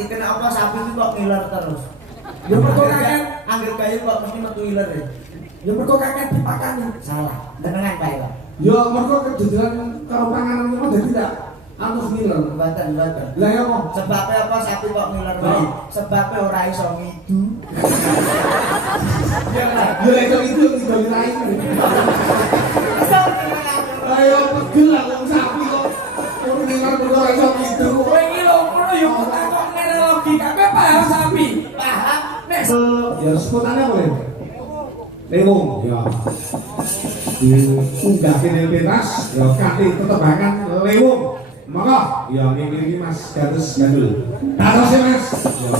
dikena apa sapi itu kok ngiler terus. Ya mergo kakek Angger kayu kok mesti metu ngiler ya. ya mergo kakek dipakani. Salah. Tenengan Pak ya. Ya mergo kedudukan karo panganan ngono dadi tak antus ngiler. Mboten. Lah ya kok Sebabnya apa sapi kok ngiler wae? Sebabnya ora iso ngidu. ya itu rai. Ayo pegel lah wong sapi kok. Ora ngiler mergo ora iso gitu. Kowe iki lho ngono ya kok takok ngene logika. Kowe paham sapi? Paham? Nek Ya sebutannya apa ya? Lewung ya. Unggah kene bebas ya kate tetebangan lewung. Monggo ya iki Mas Gatus Gandul. Tatos Mas. Ya.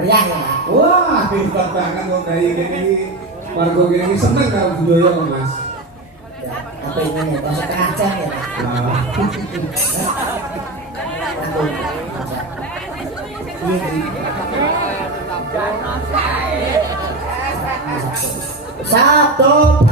Meriah ya, Pak. Wah, hebat banget wong dari ini warga ini seneng kalau budaya kok, Mas. Ya, apa ini ya? Pas setengah jam ya, Pak. Nah, Satu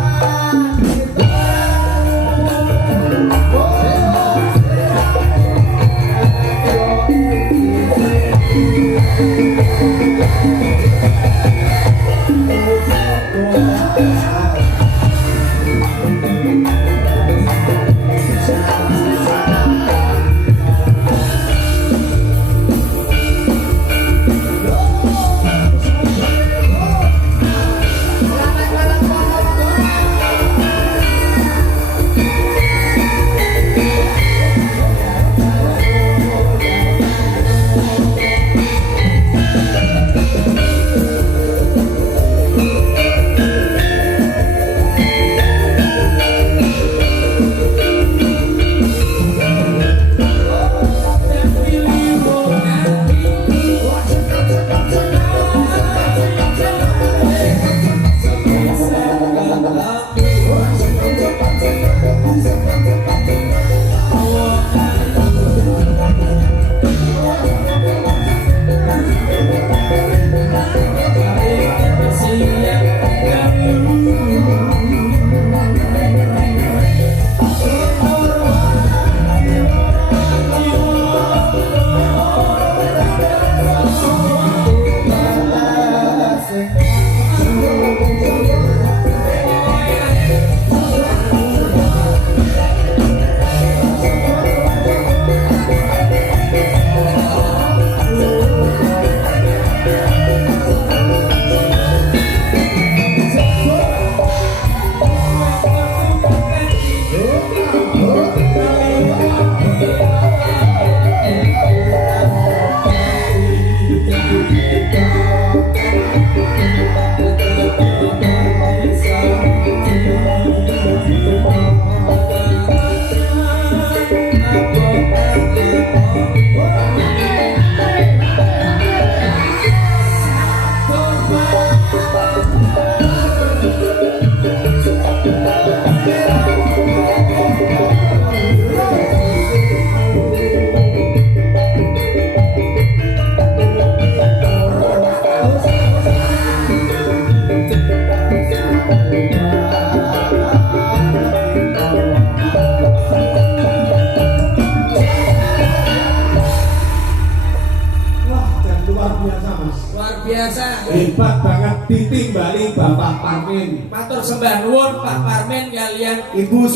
hebat banget ditimbali Bapak Parmin. Matur sembah nuwun Pak Parmin kalian Ibu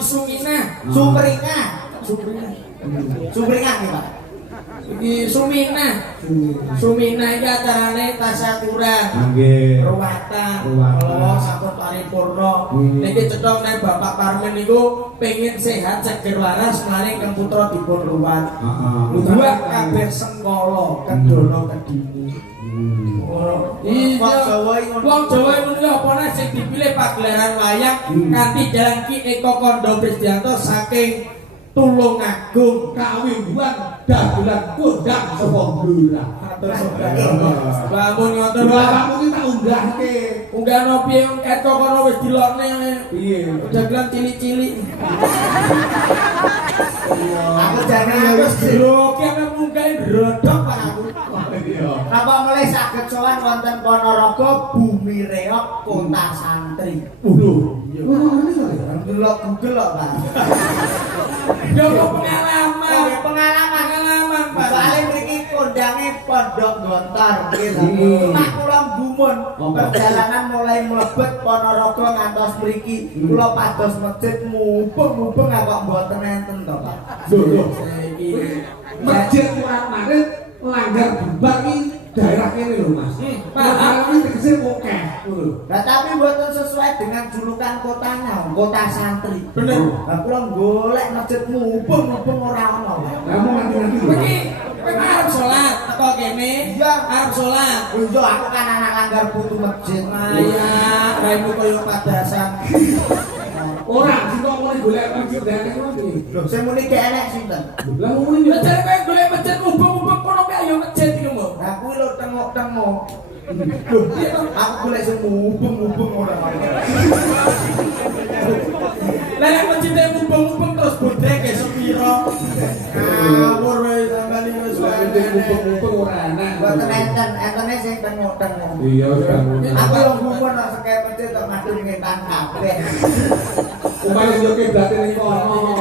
Suminah. Sumringah. Sumringah nih, Pak. Iki Suminah. Suminah iki acarane tasakuran. Nggih. Ruwatan. Ruwatan. Allah sampun paripurna. Niki cetha nek Bapak Parmin niku pengin sehat seger waras maring kang putra dipun ruwat. Heeh. Dua kabeh sengkala kedono kedini. Iya, wong Jawa ini apa nih sing dipilih pagelaran wayang kanthi jalan Ki Eko Kondo Krisdianto saking Tulungagung Kawinguan dagelan kondang saka Blora. Matur sembah. Bangun ngoten Lha wae. kamu ki tak unggahke. Unggah nopi Eko kono wis dilokne. Piye? Dagelan cilik-cilik. Aku jangan Wis grogi ame mungkahe rodok Pak aku. Iya. Napa mulai saged sowan wonten Ponorogo Bumi Reok Kota Santri. Waduh. Wah, ini kali. Delok Google kok, Pak. Yo pengalaman. Oh, pengalaman. Pengalaman, Pak. Soale mriki kondange Pondok Gontor gitu. Hmm. Pak kula gumun perjalanan mulai mlebet Ponorogo ngantos mriki kula pados masjid mubeng-mubeng kok mboten enten to, Pak. Lho, Saiki masjid Kurang Marit langgar Bembang iki daerah kene lho, Mas. Pak, Pak, iki tegese akeh ngono. Nah, tapi mboten sesuai dengan julukan kotanya, kota santri. Bener. Nah, kula golek masjid mubeng-mubeng ora ono. Kamu nanti-nanti lho. Iki kowe arep salat teko kene? Iya. Arep salat. Yo aku kan anak langgar butuh masjid. Ayah, raimu koyo padasan. Ora, sing kok mulai golek masjid daerah kene iki. Lho, sing muni gak enek sinten? Lah ngomongin yo. Lah jare kowe golek masjid mubeng-mubeng kono kae yo masjid iki, Mbok. Nah, kuwi lho teng tengok-tengok. Loh, iya toh aku golek sing mubeng-mubeng ora. Lah nek mencite mubeng-mubeng terus bodrek ya sepiro. Ngawur wae sampean iki wis mubeng-mubeng ora enak. Mboten entene sing tengok-tengok. Iya, aku yo ngumpul nek sekep mencit tok madhep ngentan kabeh. Upaya yo kiblate ning kono.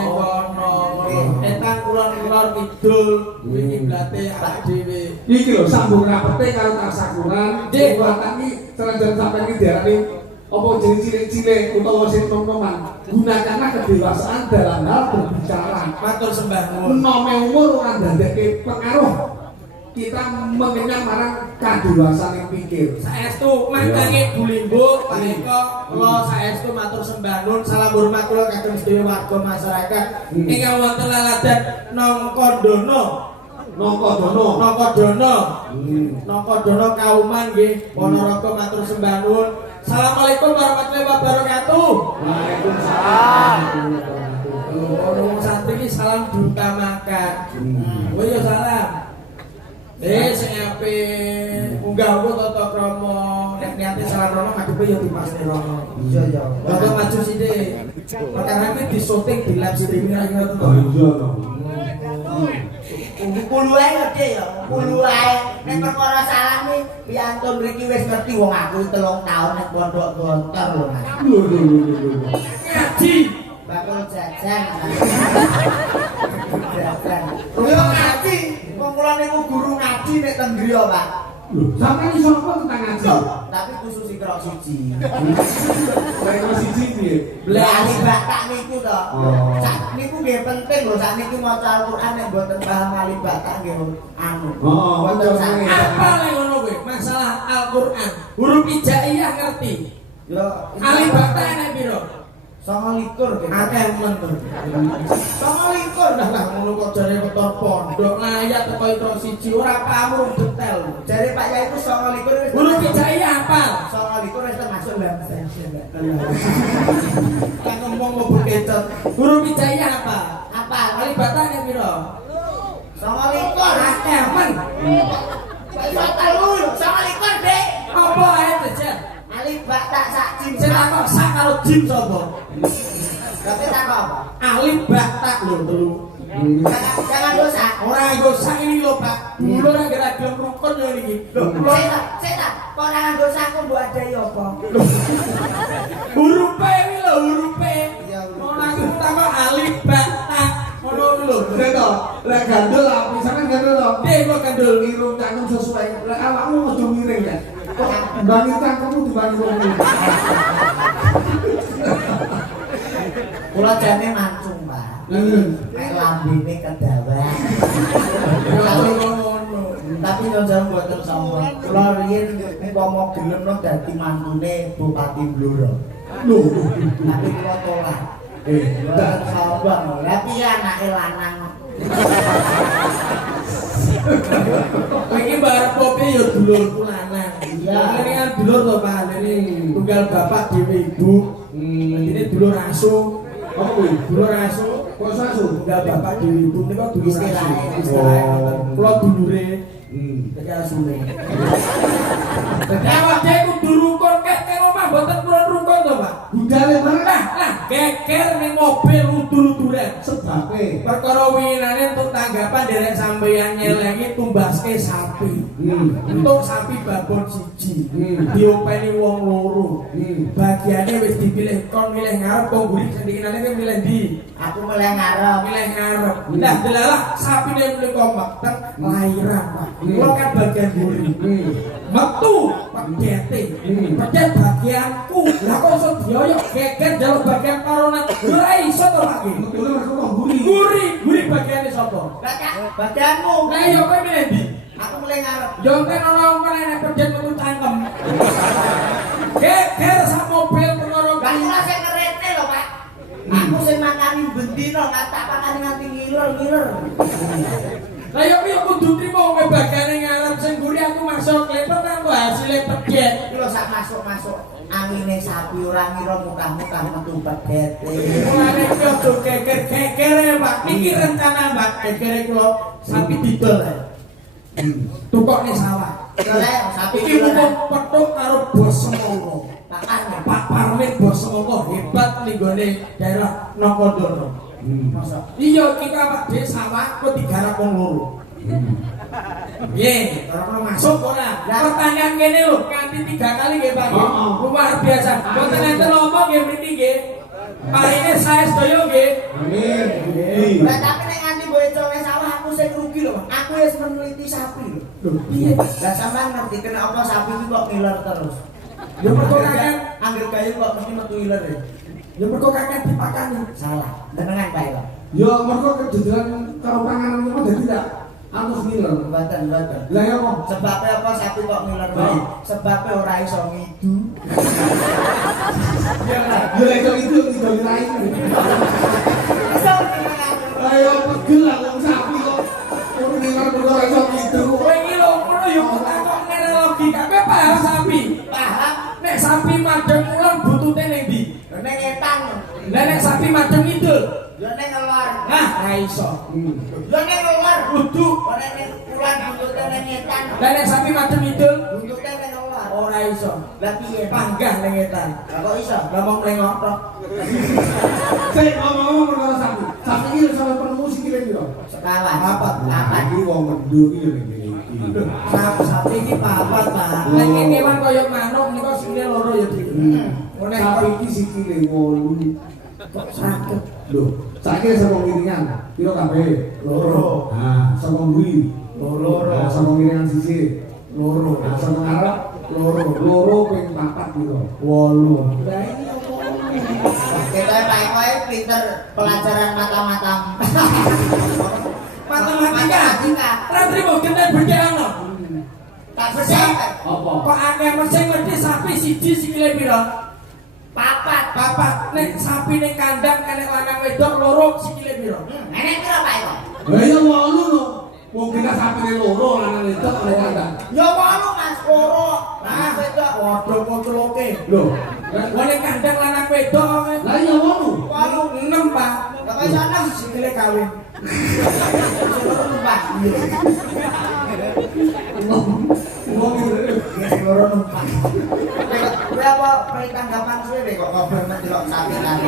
Entan kulon-kulon kidul kuwi kiblate awak dhewe. Iki lho sambung rapete karo tasakuran. Kuwatan iki senajan sampeyan iki diarani apa jeneng cilik-cilik utawa sing nom-noman. Gunakanlah kedewasaan dalam hal berbicara. Matur sembah nuwun. Nome umur ora ndadekke pengaruh kita mengenyam marang kadewasaan yang pikir. Saestu mangkange Bulimbo panika kula saestu matur sembah nuwun salam hormat kula kagem sedaya warga masyarakat ingkang wonten laladan Nongkodono. Nongkodono Kauman nggih Ponorogo matur sembah nuwun. Assalamualaikum warahmatullahi wabarakatuh. Waalaikumsalam. Orang santri iki salam diutamakan. Oh iya salam. Sing ape unggah aku tata krama nek niate salah rono kadepe yo dipasne rono. Iya ya. Rada maju sithik. Perkara iki di syuting di live streaming ae ngono to. Iya to. Kulo ae gede ya, kulo ae. Nek perkara salam iki piantun mriki wis ngerti wong aku 3 tahun nek pondok gontor lho Mas. Lho. Ngaji. Bakul jajan. Jajan. Yo ngaji. Wong kula niku guru ngaji nek teng griya, Pak. Lho, sampeyan iso apa tentang ngaji? Tapi khusus ikra siji. Ikra siji piye? Beli batak niku to. Oh. Sak niku nggih penting lho, sak niki maca Al-Qur'an nek mboten paham ali batak nggih anu. Oh, Mboten sak. Apa lek ngono kuwi? Masalah Al-Qur'an. Huruf hijaiyah ngerti. Yo Ali batak enek piro? 29 Akeh men to. 29 Lah ngono kok jare ketor pondok ngayat teko ikra siji ora pamrung detail. jare Pak Yai ku 29 wis. Huruf hijaiyah apal. 29 wis termasuk bab sensen. Kan ngomong mau bekecot. Huruf hijaiyah apa? Apa? Ali batak enek piro? 29 Akeh men. Iso telu 29 Dek. Apa ae jajan? Ali batak sak jim. Sing takok sak karo jim sapa? Tapi takok. Alif batak lho telu. Jangan dosa. Ora nggo sak ini lho Pak. Dulu ora kira gelem rukun yo iki. Lho, Cek kok ora nganggo saku mbok adahi apa? hurufe iki lho hurufe. Iya, huruf. Ora utama alif batak. Ngono lho. Lek to, lek gandul apa sampeyan gandul to? Dek kok kandul. Irung cangkem sesuai. Lek awakmu aja miring kan. Bangi cangkemmu dibanding wong liya. Kula jane mancung, Pak. Nek lambene kedawan. Tapi nonton mboten sombong. Kula riyen nek pomo gelem no dadi mantune Bupati Blora. Lho. Tapi kula tolak. Mboten sombong. Lah piye anake lanang. Iki barep kopi ya dulurku lanang. Iya. Ini kan dulur to Pak. Ini tunggal bapak dhewe ibu. Ini dulur asu. Apa kuwi? Dulur asu. Kok sasu? Tunggal bapak dhewe ibu niku dulur asu. Istilahnya. Istilahnya. Kula dulure. Dadi asune. Dadi awak dhewe kudu rukun kek omah mboten purun rukun to Pak. Budale mana? Lah geger ning mobil udur-uduran. Sebabe. Perkara winane untuk tanggapan derek sampeyan nyelengi tumbaske sapi. Untuk sapi babon siji. Diopeni wong loro. Bagiane wis dipilih kon milih ngarep kok guri sendikinane ki milih ndi? Aku mulai ngarep. Milih ngarep. Lah delalah sapine mulih kompak lairan Pak. Kulo kan bagian guri. Metu pegete. Pedet bagianku. Lah kok iso dioyok geger jaluk bagian karonan. Ora iso to Pak. Betul aku kok guri. Guri bagiane sapa? Bagianmu. Lah yo kowe milih ndi? Aku mulai ngarep. Yo kan ana wong kene pedet metu cangkem. Geger sak mobil pengono Lah kula sing ngerete lho, Pak. Aku sing makani bendino tak pakani nganti ngiler-ngiler. Lah yo kudu trimo kowe bagiane ngarep sing guri aku masuk lepet kan kok hasile pedet. Kula sak masuk-masuk angine sapi ora ngira mutah-mutah metu pedete. Mulane iki aja geger-geger Pak. Iki rencana Pak, geger kula sapi didol. Tukokne sawah. Oleh sapi Iki umum petuk karo bos semongko. Pak Parmin bos semongko hebat ning gone daerah Nokodono. Masa iya kita Pak Dek sawah kok digarap wong loro. Nggih, ora masuk ora. Pertanyaan kene lho, nganti 3 kali nggih Pak. Luar biasa. Mboten enten omong nggih mriki nggih. Parine saya sedaya nggih. Amin. Lah tapi nek nganti bocone sawah aku sing rugi lho. Aku wis meneliti sapi lho. Piye? Lah sampean ngerti kena apa sapi iki kok ngiler terus. Ya mergo kakek anggere gayu kok mesti metu ngiler ya. ya mergo kakek dipakani. Salah. Denengan Pak ya. Ya mergo kejejeran karo panganan kok dadi tak anus ngiler. Mboten. Lah ya kok Sebabnya apa sapi kok ngiler wae? Sebabnya ora iso ngidu. ya itu tinggal diraih. Iso denengan. Ayo pegel lah wong sapi kok. Wong ngiler mergo ora iso gitu. Kowe iki lho ngono ya takok ngene logika. Kowe paham sapi? Paham? Nek sapi madheng ulang butute ning ndi? Nek ngetang. Lah nek sapi madheng idul. Yo nek ngelor. Nah, ra iso. Yo nek ngelor. Kudu. Nek nek ulan buntute nek ngetang. Lah nek sapi madheng idul Buntute nek ngelor. ora iso. Lah piye? Panggah ning etan. Lah kok iso? Lah mong nengok tok. Sing ngomong perkara sapi. Sapi iki lho sampe penemu sikile piro? Sekawan. Apa? Apa? Iki wong mendhu iki lho ngene iki. Sapi iki papat, Pak. Nek kewan kaya manuk nika sikile loro ya, Dik. Nek Sapi iki sikile 8. kok sakit. Lho, saiki saka ngiringan, piro kabeh? Loro. Nah, saka mburi. Loro. Nah, saka ngiringan sisi. Loro. Nah, saka ngarep loro. Loro ping 4 piro? 8. Lah ini opo? Kita Pak kowe pinter pelajaran mata-mata. Matematika. Ra trimo genen bedhano. Tak percaya. Apa? Kok akeh mesing mesti sapi siji sikile piro? Papat. Papat. Nek sapi ning kandang kene lanang wedok loro sikile piro? Enek piro Pak kok? Lah ya 8 lho. Wong kita sapine loro lanang wedok oleh kandang. Ya wono Mas loro. Nah, wedok. Waduh kocloke. Lho, Wong kandang lanang wedok kok. lah ya 8. Walu 6, Pak. Lah kok iso enem? Sikile kawin. Numpak. Wong iki Yes, loro numpak. Kowe apa tanggapan suwe kok ngobrol mendelok sapi kali.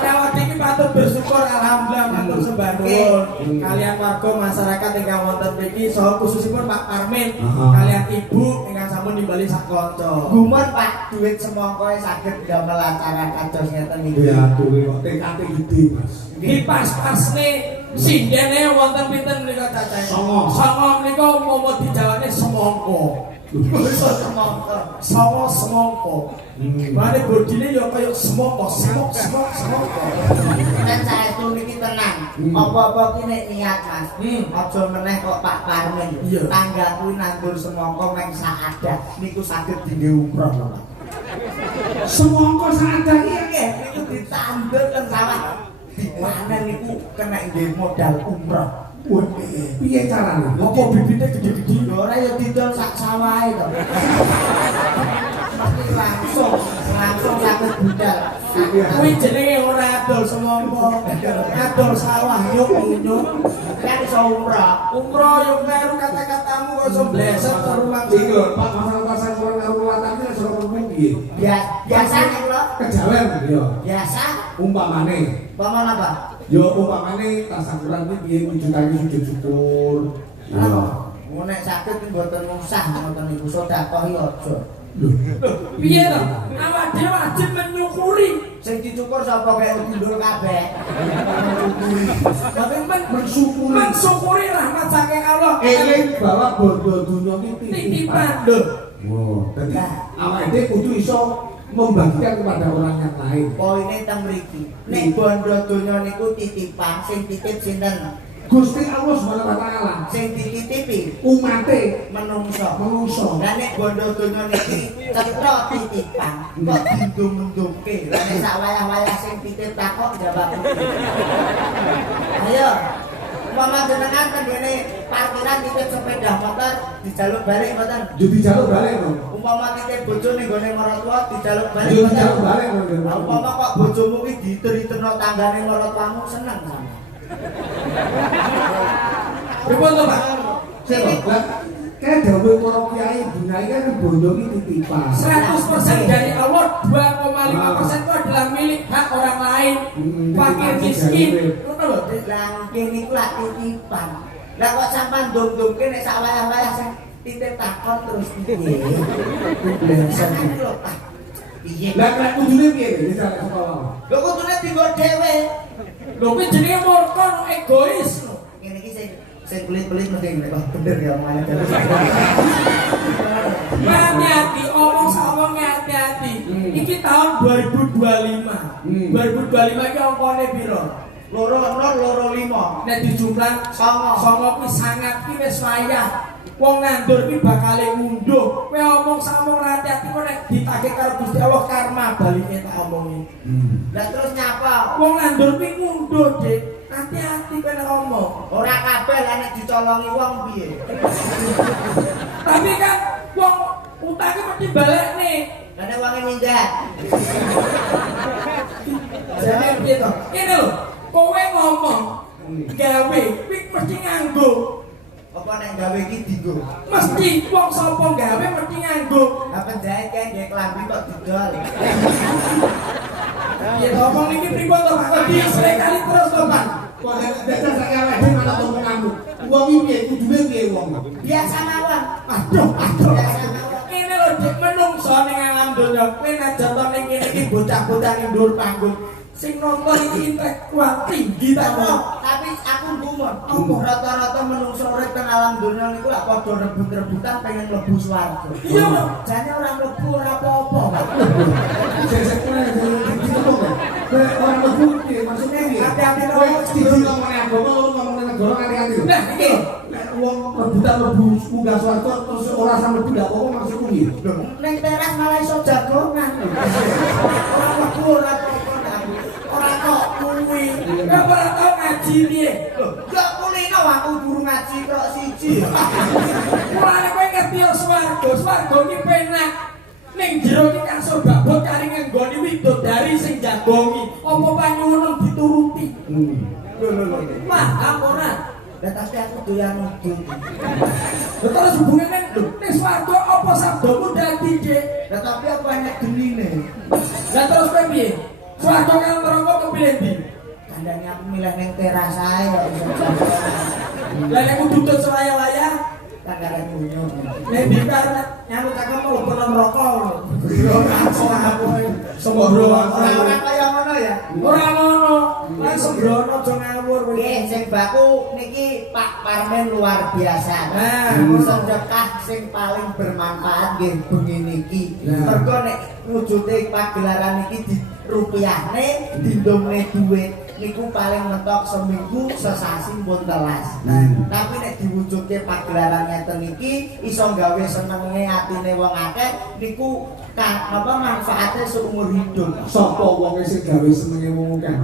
Lewat iki patut bersyukur alhamdulillah matur sembah nuwun kalian warga masyarakat ingkang wonten mriki saha khususipun Pak Parmin kalian Ibu ingkang sampun nimbali sak kanca. Gumun Pak, duit semongkoe saged damel acara kados ngeten iki. ya tuwe kok TKT gede, Mas. Iki pas-pasne sindene wonten pinten menika cacahe? Songo. Songo menika umpama dijawane semongko. Iso semongko. Songo semongko. Mane bodine ya kaya semongko, semongko. Dan saestu niki tenang. Apa-apa ki nek niat Mas. Aja meneh kok Pak Parmin. Iya. Tangga kuwi nandur semongko meng saadah niku saged dinggo umroh lho Pak. Semongko sadar iki Nggih, niku ditandur ten sawah. Dipanen niku kena nggih modal umroh. Wah, piye carane? Apa bibite gede-gede? Lho ora ya didol sak sawahe to. Mesti langsung saged budal. Kuwi jenenge ora adol semongko, adol sawah yo nyuk. Kan iso umroh. Umroh yo karo kata-katamu kok iso bleset ke rumah Iki lho, Pak pasang-pasang kurang karo latane sudah ngomong piye? Biasa nek kula Kejawen yo. biasa Umpamane, pamon apa? yo umpamane tasakuran iki piye wujudane sujud syukur. Yo. Mun nek saged mboten usah ngoten niku sedekah yo aja. Piye to? Awak dhewe wajib menyukuri. Sing dicukur sapa kaya gundul kabeh. Tapi Mensyukuri. mensyukuri rahmat saking Allah. Eling bahwa bondo dunya iki Titipan lho. Wow, dadi awake dhewe kudu iso membagikan kepada orang yang lain. Poine teng mriki. Nek bondo donya niku titipan sing titip sinten? Gusti Allah Subhanahu wa taala Sing dititipi umate menungso. menungso. Lah nek bondo donya niki cetha titipan kok dindung-mendungke. Lah nek sak wayah-wayah sing titip takok jawab. Ayo. Mama jenengan ten kene parkiran titip sepeda motor dijaluk balik mboten? Jadi jaluk balik dong. Umpama titip bojo ning gone maratuwa dijaluk balik Jadi mboten? jaluk balik dong. Lah umpama kok bojomu ki diteriterno tanggane maratuwamu seneng sampe. Pripun to, Pak? Kayak dawuh para kiai bunai kan bondo iki titipan. 100% dari Allah, 2,5% itu adalah milik hak orang lain. Fakir miskin, ngono lho. Lah kene iku lak titipan. Lah kok sampean ndung-ndungke nek sak wayah-wayah sing titip takon terus piye? Biasa iki lho, Pak. Piye? Lah nek kudune piye misale sekolah? Lho kudune tinggo dhewe. Lho kuwi jenenge murka egois lho. Ngene iki sing pelit-pelit mesti nek bener ya omane terus. Hati-hati, omong hati-hati. Iki tahun 2025. 2025 iki angkane piro? Loro 5. Nek dijumlah songo kuwi sangat ki wis wayah. Wong nandur ki bakal ngunduh. Kowe omong samong hati-hati kok nek ditagih karo Gusti Allah karma balike tak omongi. Lah terus nyapa? Wong nandur ki ngunduh, Dik. Hati-hati kowe nek ngomong. Ora kabeh lah nek dicolongi wong piye. Tapi kan wong utange mesti balekne. Lah nek wonge minggat. Jadi piye to? Ngene lho, kowe ngomong gawe kuwi mesti nganggo. Apa nek gawe iki dienggo? Mesti wong sapa gawe mesti nganggo. Lah penjahit kae nggih klambi kok didol. Ya ngomong iki pripun to Pak? Wedi sekali terus to Pak. Kok dadak sak awake dhewe malah ngomong kamu. Wong iki piye kudune piye wong? Biasa mawon. Aduh. Biasa mawon. Ini lho Dik menungso ning alam donya. Kowe najan to ning kene iki bocah-bocah ning dhuwur panggung. Sing nonton iki intelektual tinggi ta kok. Tapi aku gumun. Apa rata-rata menungso urip teng alam donya niku lak padha rebut-rebutan pengen mlebu swarga. Iya lho. Jane ora mlebu ora apa-apa, Pak. Sesek kowe gitu kok. Kowe ora mlebu piye maksudnya piye? Hati-hati lho. Kowe siji ngomong agama loro ngomong negara nganti-nganti. Nah, iki Nek wong rebutan mlebu munggah swarga terus ora sampe tidak apa maksudku piye? Lho, ning teras malah iso jagongan. Ora mlebu ora apa-apa. Ora kok kuwi. kowe ora tau ngaji piye? Lho, ya kulino aku guru ngaji kok siji. Mulane kowe ngerti yo swarga iki penak. Ning jero iki kan sobabot kari nggoni widodari sing jagongi. Apa panyuwun dituruti? Lho. Paham ora? Lah tapi aku doyan nudu. Terus hubungane lho, ning swarga apa sabdamu dadi, Dik? Lah tapi aku banyak genine. Lah terus kowe piye? Swarga karo neraka kepilih ndi? Kandane aku milih ning teras ae kok iso. Lah nek kudu selaya-laya, Kandane dunyo. nek dikar nyamuk cakep mau kono neraka. Yo langsung aku sembrono. Ora kaya ngono ya. Ora ngono. Lah sembrono aja ngawur kowe. Nggih, sing baku niki Pak Parmen luar biasa. Nah, sedekah sing paling bermanfaat nggih bengi niki. Nah. Mergo nek wujude pagelaran iki dirupiahne, dindomne dhuwit niku paling mentok seminggu sesasi pun telas. Tapi nek diwujudke pagelaran ngeten iki iso gawe senenge atine wong akeh niku manfaate seumur hidup. Sapa wong sing gawe senenge wong akeh?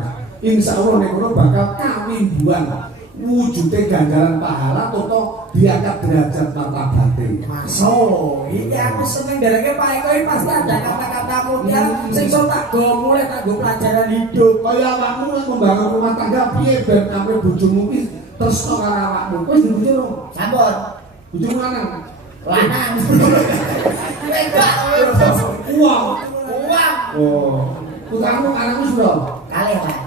Insyaallah nek ngono bakal kawimbuan. Wujude ganjaran pahala toto diangkat derajat martabate. Masuk. Iki aku seneng dereke Pak Eko iki pasti ada kata-kata mulia sing iso tak go mulai tak go pelajaran hidup. Kaya awakmu nek membangun rumah tangga piye ben kabeh bojomu ki tresno karo awakmu. Wis dibojo ro. Sampun. Bojomu lanang. Lanang. Wedok. Uang. Uang. Oh. Putramu anakmu sudah. Kalih, Pak.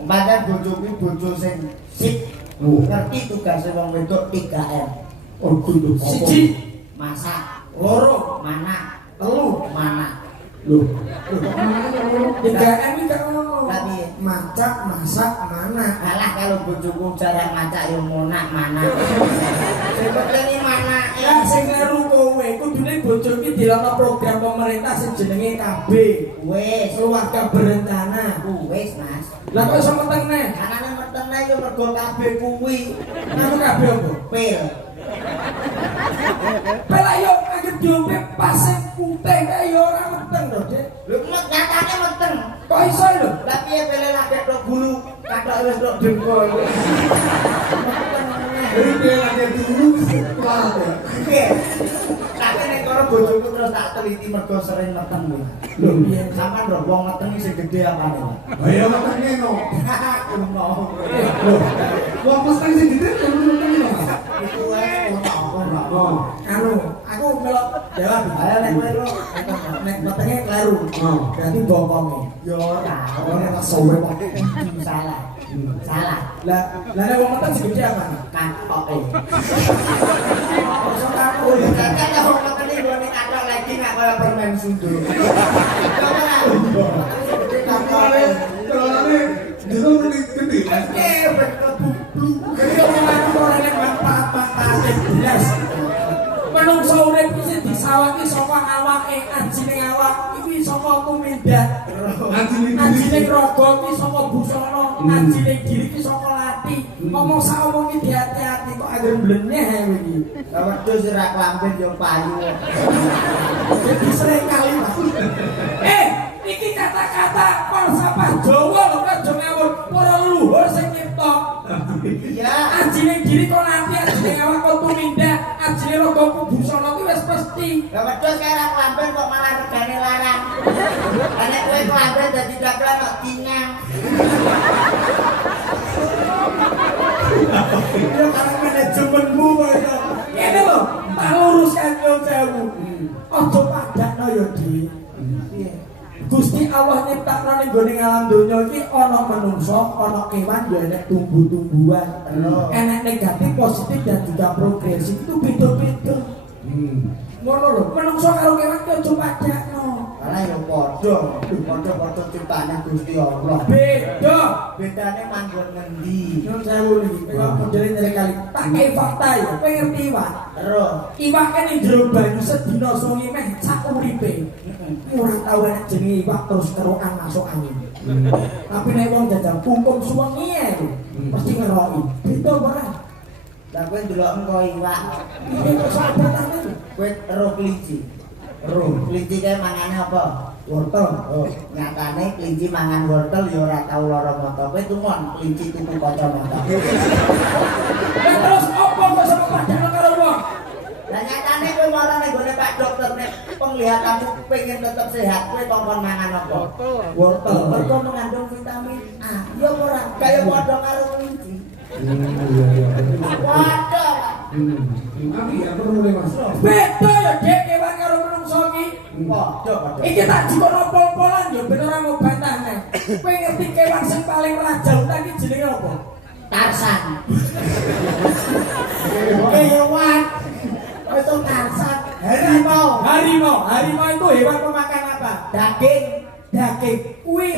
Umpamane bojo kuwi bojo sing sip. Ngerti tugasnya wong wedok 3M. Oh, kudu. Siji, Masak, loro, mana, telu, mana. Loh. 3M iki gak ngono. Tapi Masak, masak, mana? alah kalau bojoku jarang macak yo monak mana. Seperti mana Ya sing kleru kowe, kudune bojo iki dilono program pemerintah sing jenenge KB. wis, Keluarga berencana. wis Mas. Lah kok iso meteng neh? Anane metene yo mergo kabeh kuwi. Nang KB opo? Pil. Pela yo anggere diombe pas sing putih kae yo ora meteng lho, Dik. Lho nyatane meteng. Kok iso lho? Lah piye pele lagi tok gulu, kathok wis tok dengkul. Jadi dia lagi dulu wis kuat ya. Nggih. Tapi nek karo bojoku terus tak teliti mergo sering meteng kuwi. Lho, piye? Sampeyan lho wong meteng sing gedhe apane? Ayo matane no. Kuno. Loh. Wong mesti sing gede kudu matane no. Iku wae otak ora. Oh. Anu, aku melok jawab. Ayo nek kowe lu Nek wetenge kleru. Oh. Berarti bokonge. yo ora. Ora tak sowe kok. Salah. Salah. Lah, nek wong meteng segede apa? Kan oke. Iso aku. Kan aku ngene ngene katok lagi nggak kaya permen sundu. Terus jero muni gede. Menungso urip iki disawati saka awake, anjine awak iki saka kumendah. Anjine raga iki saka busana, anjine diri iki saka lati. Ngomong sak omong iki hati-hati kok anggere bleneh ae iki. Wedhus ora klamben yo payu. Jadi sering kali. Iki kata-kata falsafah Jawa lho kan aja ngawur. Para leluhur sing nyipta. Iya. Anjine diri kok nanti anjine awak kok tumindak, anjine raga busana ki wis mesti. Lah wedhus kaya ora klamben kok malah regane larang. Nek kowe klamben dadi dagelan kok tingang. Yo karena manajemenmu kok itu. Ngene lho, tak luruskan yo sewu. Aja padakno yo, Dik. Gusti Allah nyiptakno ning gone alam donya iki ana manungsa, ana kewan, ya enek tumbuh-tumbuhan. Enek negatif, positif dan juga progresif itu beda-beda. Ngono lho, manungsa karo kewan ki aja padakno. Malah yo padha ciptane Gusti Allah. Beda. Bedane manggon ngendi? Nyun sewu niki, kok modele nyere kali. Tak kei fakta ya, kowe ngerti iwak. Terus Iwak kan ning jero banyu sedina sungi meh sak uripe. Ora tau enek jenenge iwak terus kerokan masuk angin. Tapi nek wong jajal kumpul suwengi ae mesti ngeroki. Beda ora? lah kowe ndelok engko iwak. Iki kok sahabatan. Kowe ero kelinci. Ero kelinci kae mangane apa? Wortel. Oh, nyatane kelinci mangan wortel ya ora tau lara mata. Kowe tumon kelinci tuku kacamata. Lah terus opo kok sama padakno karo wong? Lah nyatane kowe ora ning gone Pak Dokter nek penglihatanmu pengen tetep sehat, kowe kongkon mangan apa? Wortel. Mergo mengandung vitamin A. Ya ora kaya padha karo kelinci. Waduh. Abi ya perlu mulai Mas. Beda ya Dek kewan karo menungso iki. Padha. Iki tak dikono pol-polan ya ben ora mau bantah nek. Kowe ngerti kewan sing paling raja utan iki jenenge apa? Tarsan. Kewan. Itu Tarsan. Harimau. Harimau itu hewan pemakan apa? Daging. Daging. Kuwi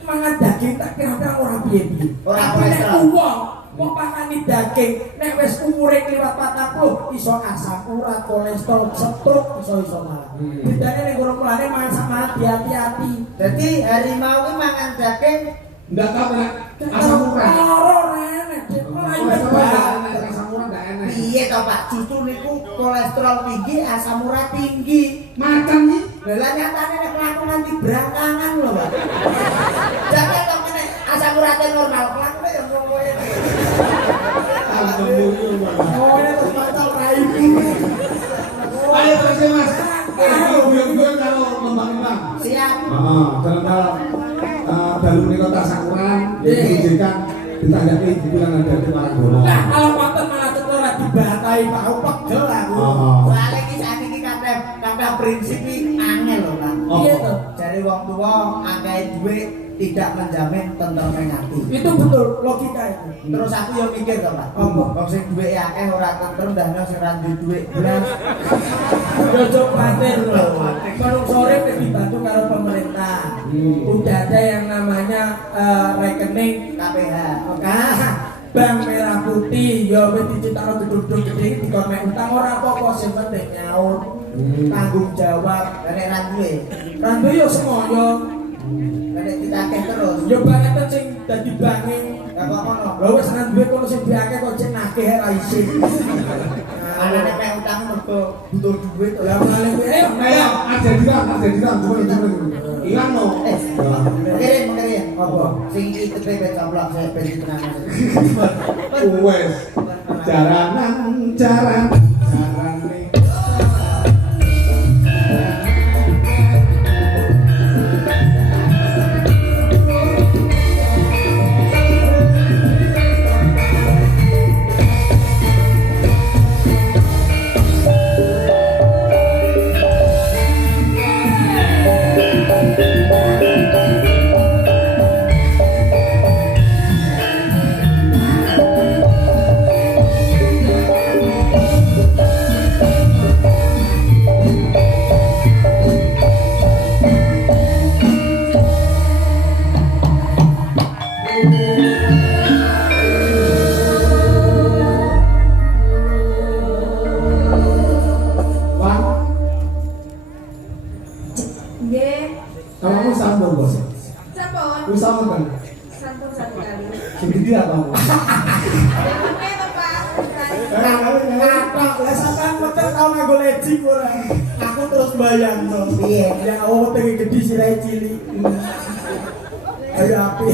mangan daging tak kira-kira ora piye-piye. Ora Tapi nek kolesterol. wong mau pakani daging, nek wis umure kliwat 40 iso asam urat, kolesterol, stroke iso malah. Bedane ning guru mulane mangan sama hati-hati. Jadi harimau ki mangan daging Ndak tahu nek asam urat. Ora enek. Malah wis banget. Asam urat ndak enak. piye to Pak? Justru niku kolesterol tinggi, asam urat tinggi. Makan nih. Lah nyatane nek mlaku nganti brangkangan lho, Pak. Jangan kok kene asam uratnya normal, mlaku ya ngono wae. Oh, ini terus mantap raiku. Ayo terus ya Mas. Biar kalau lembang-lembang. Siap. Dalam dalu menika tasakuran diizinkan ditandai di bulan ada di Maranggono. Nah, kalau wonten malah ora dibatai Pak pegel aku. Soale iki sakniki kathah prinsip iki angel lho, Pak. Iya to. Jare wong tuwa akeh duit tidak menjamin tentreme hati. Itu betul logika itu. Terus aku yo mikir to, Pak. Apa? Wong sing duwe akeh ora tentrem dahno sing ra duwe duit blas. Jojo kuatir loh. Baru sore dibantu karo pemerintah. Udah ada yang namanya rekening KPH. Bank Merah Putih, ya wis diciptakno duduk-duduk gede iki dikon mek utang ora apa-apa sing penting nyaur. Tanggung jawab. Nek ra duwe, Randu yo semoyo. nek ditakeh terus. Yo banget sing dadi bange. Lah kok ngono? Lha wis nang duwe kono sing diakeh kok cek nakeh ra isin. Anane mek utang mergo butuh duit. Lah mulane kuwi Ayo, ada dirang, coba. Hilang no. Kirim. apa? Sing itu bebek coplok saya ben ditenang. Wes. Jaran. sampun bos. Sampun. Wis sampun kan. Sampun satu kali. Sing dia apa? Oke toh Pak. Ngatok, lah sampean meter tau nganggo lejing ora. Aku terus bayang to. Piye? Ya oh pengen gede sirai cilik. Ayo api.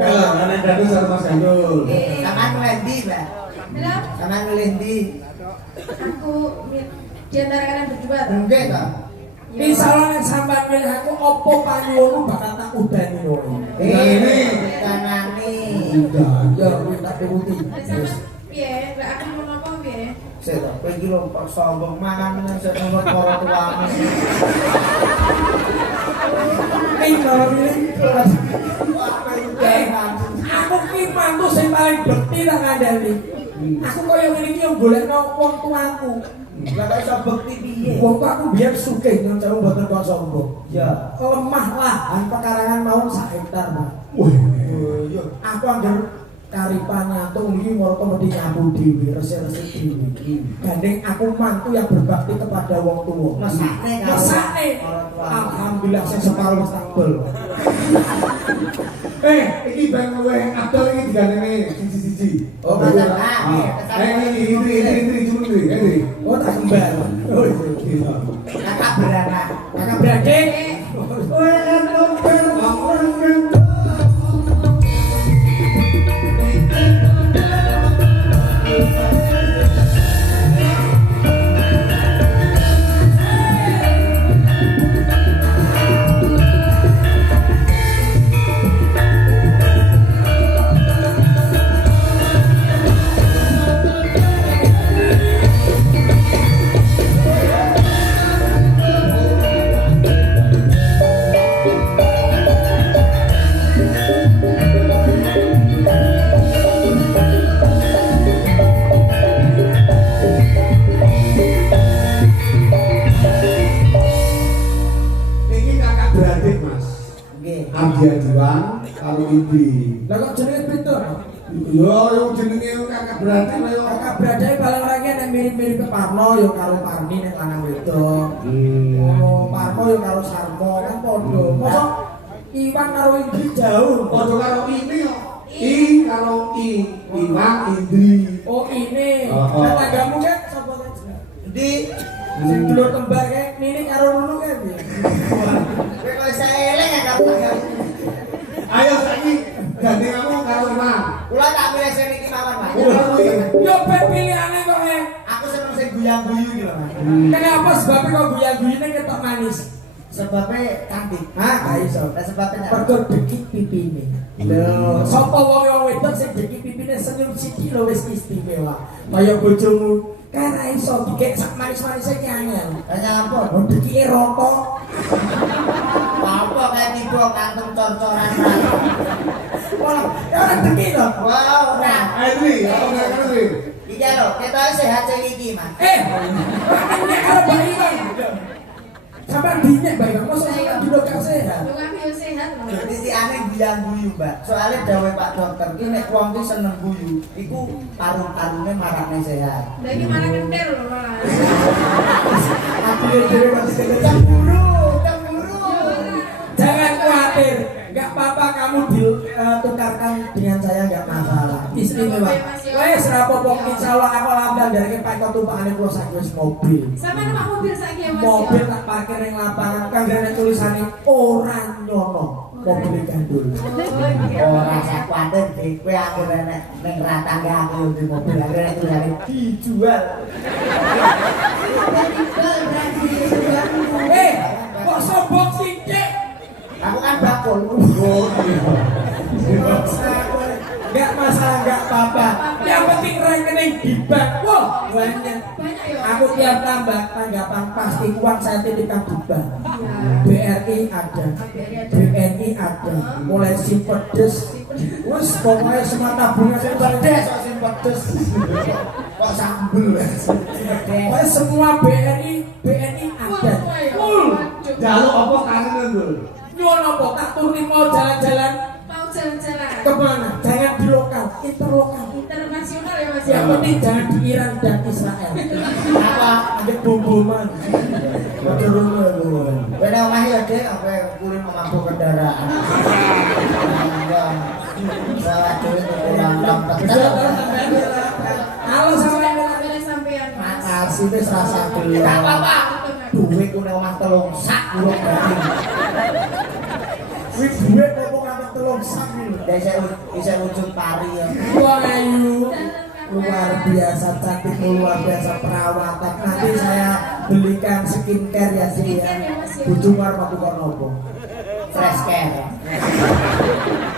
Ana dadu karo Mas Gandul. Sampean ngendi, Mbak? Halo. Sampean ngendi? Aku di antara kalian berdua toh. Nggih to. Misalnya yang sampai milih aku opo panyuwunmu bakal tak udani woy. Ini kanane. Ya kuwi tak turuti. Sama piye? Lah aku mau apa piye? Sik to, kowe iki lho kok sombong mangan nang sik nomor para tuamu. Kalau milih aku ki mantu sing paling bekti tak ngandani. Aku koyo ngene iki yo golekno wong tuaku. Lah kok iso bekti piye? Wong tuaku biyen sugih nang cara mboten kok sombong. Ya. Lemah lahan pekarangan mau 1 hektar, Pak. Wih. Yo. Aku anggar karipan nyantung iki moro mesti nyapu dhewe, resik-resik dhewe. Gandeng aku mantu yang berbakti kepada wong tuwa. Mesakne karo Mesakne. orang tua. Alhamdulillah sing separuh wis takbel. Iki bang luwe adol iki digandenge siji-siji. Oh, bener. Ini cuma ini. Oh tak kembar. Oh iya. Kakak beranak. Kakak beradik. Dia Juang kalau Ibi. Lah kok jenenge pinter? Yo yang jenenge kakak berarti yo Kakak beradik paling orangnya yang mirip-mirip ke Parno yo karo Parni nek lanang wedok. Oh, Parno yo karo Sarmo kan padha. Mosok Iwan karo Indri jauh. padha karo ini yo. I karo Iwan Indri. Oh, ini. Oh. Lah tanggamu kan sapa kan? Di Sing dulur kembar kae Nini karo Lulu kan. kowe kok iso eleng ya kamu. Ayo saiki gandeng kamu karo Iwan. Kula tak milih sing iki mawon, Mas. Yo ben pilihane kok e. Aku seneng sing guyang-guyu iki lho, Mas. Kenapa sebabnya kok guya-guyine ketok manis? Sebabnya cantik. Hah, gak iso. Lah sebabnya Pergo dekik pipine. Lho, sapa wong yo wedok sing dekik pipine senyum sithik lho wis istimewa. Kaya bojomu kan ra iso dikek sak manis-manise ki angel. Hanya apa? Wong dekike rokok. Apa kayak tiba kantong cor-coran. Wah, ya ora dekik to. Wow, ora. Ayo Indri, apa karo Indri? Iki lho, kita sehat sing iki, Mas. Ini karo bayi kan. Sampai dinyek bayi kan, masa saya dulu gak sehat. Lu kan yo sehat lho. Jadi si aneh guyang-guyu, Mbak. Soalnya dawuh Pak Dokter, ki nek wong ki seneng guyu, iku paru-parune marakne sehat. Lah iki malah kentel lho malah. Aku dhewe masih Cemburu. Jangan khawatir, nggak apa-apa kamu ditukarkan dengan saya nggak masalah. Istimewa. Wes rapopo insya Allah aku lambat dari Pak Ketumpakane kula saiki wis mobil. Sama numpak mobil saiki ya Mas. Mobil tak parkir ning lapangan kang dene tulisane ora nyono. Mobil gandul. Ora sak kuwatir iki kowe aku nek ning ratangga aku di mobil akhirnya tulisane dijual. Kok sombong sithik? Aku kan bakul. Nggak masalah, nggak apa-apa. Yang penting rekening di bank. Wah, banyak. Banyak ya. Aku tiap tambah tanggapan pasti uang saya titipkan di bank. BRI ada, BNI ada, mulai simpedes. Wes pokoknya semua tabungan simpedes, simpedes. Kok sambel. Pokoknya semua BNI ada. Full. Jaluk apa kangen lho? Nyuwun apa tak turunin mau jalan-jalan Mau jalan-jalan. kemana? Jangan di lokal, interlokal. Internasional ya Mas. Yang penting jangan di Iran dan Israel. Apa? Ada bom-boman. Beda omah ya Dek, apa kulit memabuk kendaraan. Salah duit kurang dapat. Halo sampean. Sampai sampean Mas. Makasih wis rasa dulu. Gak apa-apa. Duit ku nek omah telung sak urung berarti. Wis duit kok ora telung sak iki. Bisa wujud pari ya. Wah ayu. Luar biasa cantik, luar biasa perawatan. Nanti saya belikan skincare ya sih ya. Bujumar apa bukan nopo? Fresh care.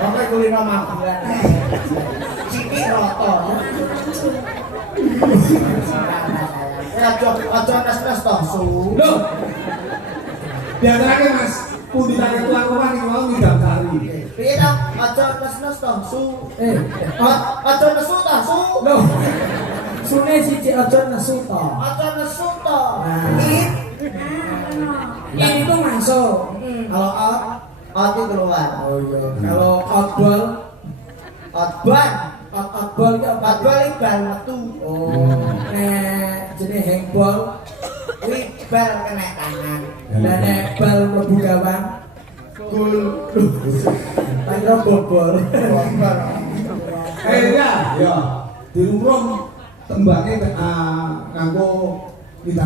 Oke kulino mabulan. Ciki roto. Aja nes-nes toh su. Loh. Diantaranya Mas, pundi tanya tuan rumah ning mau ngidam kari. Piye toh? Aja nes-nes toh su. Aja nesu toh su. Loh. Sune siji aja nesu to. Aja nesu toh. Ini tuh masuk. Kalau out itu keluar. Oh iya. Kalau outball, Outban. outball itu apa? Outbal iki bal metu. Oh, nek jenis handball, Kuwi bal kena tangan. dan nek bal mlebu gawang, Gol. tanpa bobol. Ya, di rumah tembaknya nganggo ngidam